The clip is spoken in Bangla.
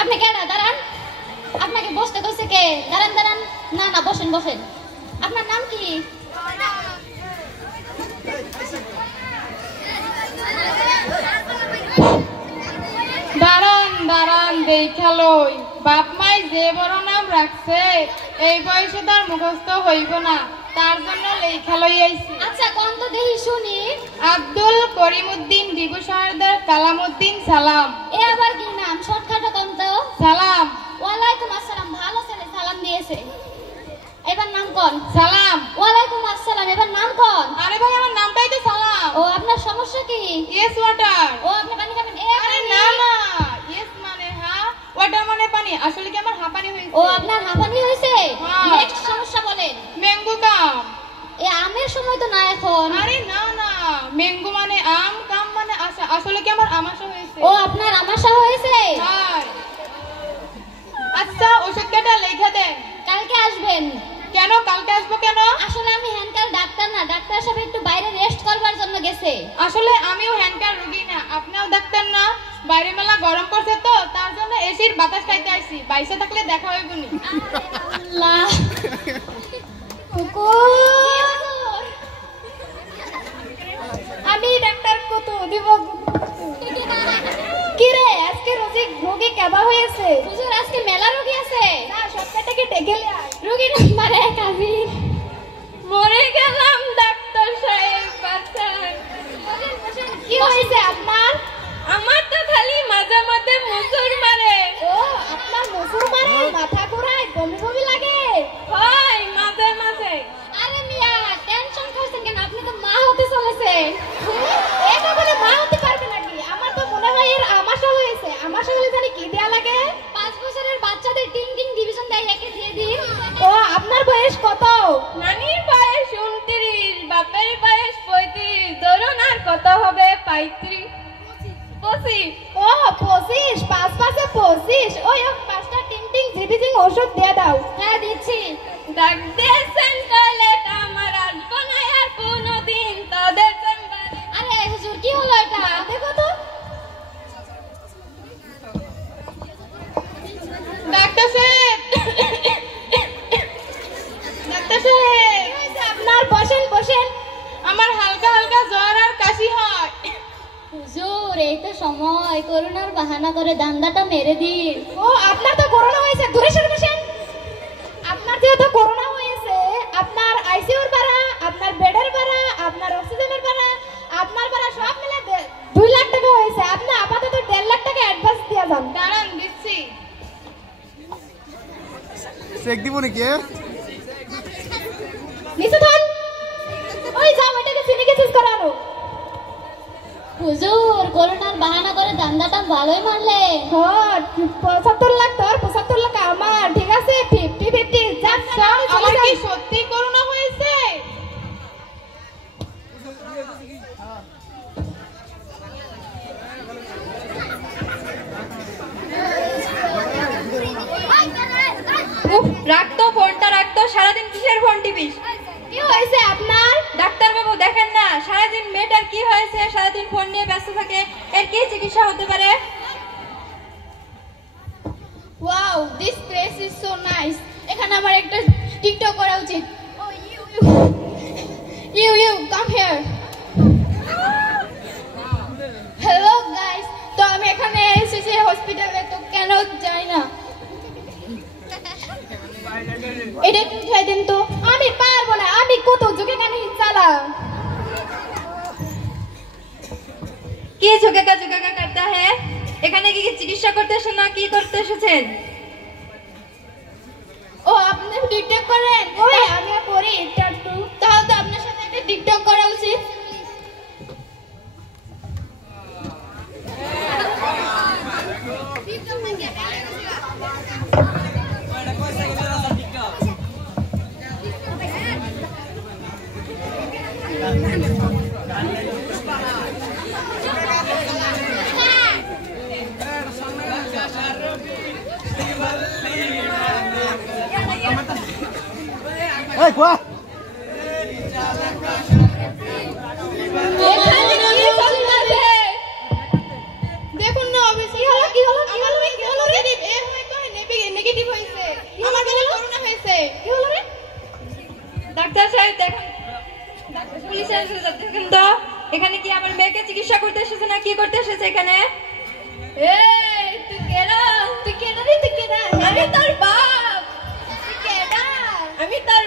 আপনি কেডা? দাঁড়ান, আপনাকে বসতে কইছে কে? দাঁড়ান দাঁড়ান, না না বসেন বসেন। আপনার নাম কি? দাঁড়ান দাঁড়ান, দেখা লই। বাপ মাই যে বড় নাম রাখছে এই বয়সে তার মুখস্থ হইব না, তার জন্য লেখা লই আইছি। আচ্ছা কোন তো দেখি শুনি। আব্দুল করিমউদ্দিন দিবু সরদার কালামউদ্দিন সালাম। এ আবার কি নাম? শর্টকাট কোন তো? সালাম। ওয়ালাইকুম আসসালাম, ভালো ছেলে, সালাম দিয়েছে। এবার নাম কোন? সালাম। ওয়ালাইকুম আসসালাম, এবার নাম কোন? আরে ভাই আমার নামটাই তো সালাম। ও আপনার সমস্যা কি? Yes water. ও আপনি পানি খাবেন? এ আরে না না, ইয়েস মানে হ্যাঁ, ওয়াটার মানে পানি। আসলে কি আমার হাঁপানি হইছে। ও আপনার হাঁপানি হয়েছে? হ্যাঁ। নেক্সট সমস্যা বলেন। ম্যাঙ্গো কাম। এ আমের সময় তো না এখন। আরে না না, ম্যাঙ্গো মানে আম, কাম মানে আশা। আসলে কি আমার আমাশা হয়েছে। ও আপনার আমাশা হয়েছে? হ্যাঁ। আচ্ছা ওষুধ কেটে লেখা দেন। কালকে আসবেন। কেন কালকে আসবো কেন? আসলে আমি হ্যান্ডকার ডাক্তার না, ডাক্তার সাহেব একটু বাইরে রেস্ট করবার জন্য গেছে। আসলে আমিও হ্যান্ডকার রোগী না, আপনিও ডাক্তার না। বাইরে মেলা গরম পড়ছে তো তার জন্য এসির বাতাস খাইতে আসি। বাইসে থাকলে দেখা হইব নি। আল্লাহ কুকুর, আমি ডাক্তার কত দিব। কি রে আজকে রোগী কেবা হয়েছে? হুজুর আজকে মেলা রোগী আছে। না সবটাকে ডেকে লে আয়। রোগী নাম্বার 1 আমি। মরে গেলাম ডাক্তার সাহেব, বাঁচান। কি হয়েছে আপনার? আমার তো খালি মাঝে মাঝে মুসুর মারে। ও আপনার মুসুর মারে, মাথা ঘোরায়, বমি বমি লাগে? হয় মাঝে মাঝে। আরে মিয়া টেনশন করছেন কেন? আপনি তো মা হতে চলেছেন। এটা বলে মা হতে পারবে নাকি? আমার তো মনে হয় এর আমাশা হয়েছে। আমাশা হলে জানি কি দেয়া লাগে? 5 বছরের বাচ্চাদের টিং টিং ডিভিশন দেয়, একে দিয়ে দিন। ও আপনার বয়স কত? নানির বয়স 29, বাপের বয়স 35, ধরুন আর কত হবে? 35 25। ও 25, 5 5 25। ওই 5টা টিং টিং জিবিজিং ওষুধ দিয়ে দাও। হ্যাঁ দিচ্ছি। ডাক দিয়েছেন টয়লেট, আমার আসবো না আর কোনোদিন তাদের চেম্বারে। আরে হুজুর কি হলো এটা? দেখো তো। ডাক্তার সাহেব, ডাক্তার সাহেব, কি হয়েছে আপনার? বসেন বসেন। আমার হালকা হালকা জ্বর আর কাশি হয়। হুজুর এই তো সময়, করোনার বাহানা করে দান্দাটা মেরে দিন। ও আপনার তো করোনা হয়েছে, দূরে সরে বসেন। আপনার যেহেতু করোনা হয়েছে, আপনার আইসিইউর ভাড়া, আপনার বেডের ভাড়া, আপনার অক্সিজেনের ভাড়া, আপনার ভাড়া সব মিলে 2 লাখ টাকা হয়েছে। আপনি আপাতত 1.5 লাখ টাকা অ্যাডভান্স দিয়ে যান। দাঁড়ান দিচ্ছি। চেক দিব নাকি? নিচে থাক। ওই যাও এটাকে চিনি কেসিস করানো। হুজুর করোনার বাহানা করে দান্দাটা ভালোই মারলে। হ্যাঁ 75 লাখ তোর, 75 লাখ আমার। ঠিক আছে 50-50 যাক। আমার কি সত্যি করোনা হয়েছে? রাখতো ফোনটা, রাখতো। সারাদিন কিসের ফোন টিপিস? কি হয়েছে আপনার? ডাক্তার বাবু দেখেন না, সারাদিন মেয়েটার কি হয়েছে? সারাদিন ফোন নিয়ে ব্যস্ত থাকে, এর কি চিকিৎসা হতে পারে? Wow this place is so nice. এখানে আমার একটা টিকটক করা উচিত। Oh you come here. Hello guys, তো আমি এখানে এসেছি হসপিটালে, তো কেন যাই না? এটা একটু উঠাই দেন তো। আমি পারবো না, আমি কত যুগে কানে চালা। কি ঝুঁকেকা ঝুঁকেকা করতে হ্যাঁ? এখানে কি চিকিৎসা করতে এসেছেন না কি করতে এসেছেন? ও আপনি টিকটক করেন? ওই আমি করি একটু। তাহলে তো আপনার সাথে একটা টিকটক করা উচিত। এই কোয়া দেখুন না অফিস কি হলো রে? নেগেটিভ হয়েছে, আমার বেলা করোনা হয়েছে। কি হলো রে? ডাক্তার সাহেব দেখেন, পুলিশ এসেছে, দেখেন তো এখানে কি আমার মেয়েকে চিকিৎসা করতে এসেছে না কি করতে এসেছে এখানে? এই তুই কেডা? তুই কেডা রে? তুই কেডা? আমি তোর বাপ। তুই কেডা? আমি তোর